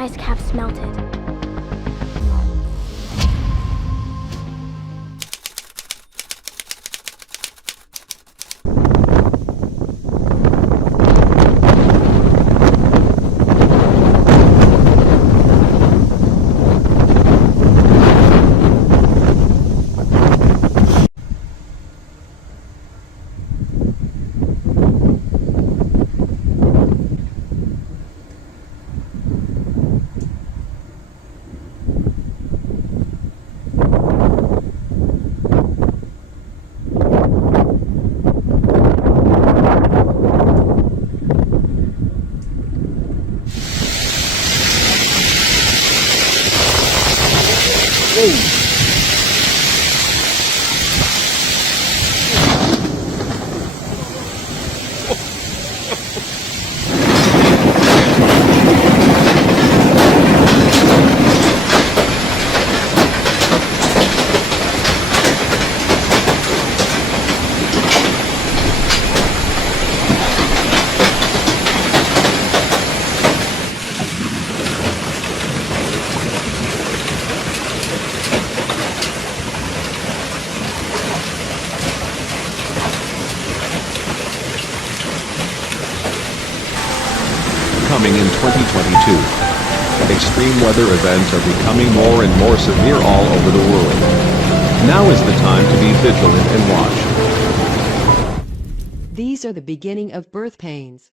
ice caps melted. Coming in 2022. Extreme weather events are becoming more and more severe all over the world. Now is the time to be vigilant and watch. These are the beginning of birth pains.